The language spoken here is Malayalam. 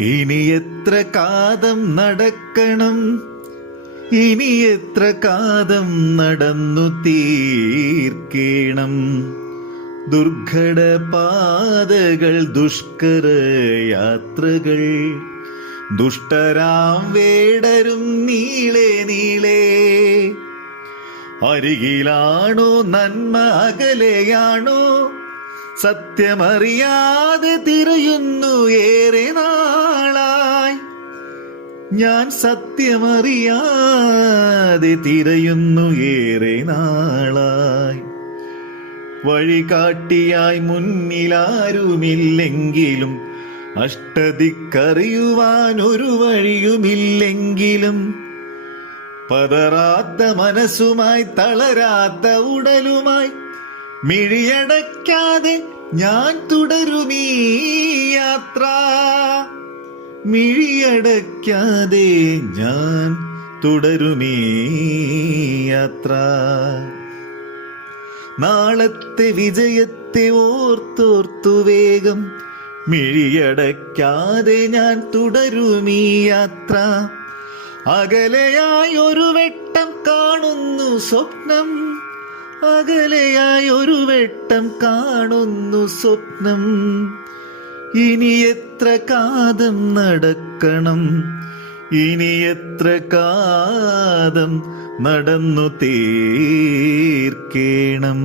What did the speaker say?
ഇനി എത്ര കാതം നടക്കണം? ഇനി എത്ര കാതം നടന്നു തീർക്കണം? ദുർഘട പാതകൾ ദുഷ്കര യാത്രകൾ. ദുഷ്ടരാം വേടരും നീളെ നീളേ. അരികിലാണോ നന്മ അകലെയാണോ? സത്യമറിയാതെ തിരയുന്നു നാളായി ഞാൻ സത്യമറിയാതെ തിരയുന്നു ഏറെ നാളായി. വഴികാട്ടിയായി മുന്നിലാരുമില്ലെങ്കിലും അഷ്ടതിക്കറിയുവാൻ ഒരു വഴിയുമില്ലെങ്കിലും പതറാത്ത മനസ്സുമായി തളരാത്ത ഉടലുമായി മിഴിയടയ്ക്കാതെ ഞാൻ തുടരുമീ യാത്ര. മിഴിയടയ്ക്കാതെ ഞാൻ തുടരുമേ യാത്ര. നാളത്തെ വിജയത്തെ ഓർത്തോർത്തു വേഗം മിഴിയടയ്ക്കാതെ ഞാൻ തുടരുമീ യാത്ര. അകലെയായി ഒരു വെട്ടം കാണുന്നു സ്വപ്നം. അകലെയായി ഒരു വെട്ടം കാണുന്നു സ്വപ്നം. ഇനി എത്ര കാതം നടക്കണം? ഇനി എത്ര കാതം നടന്നു തീർക്കേണം?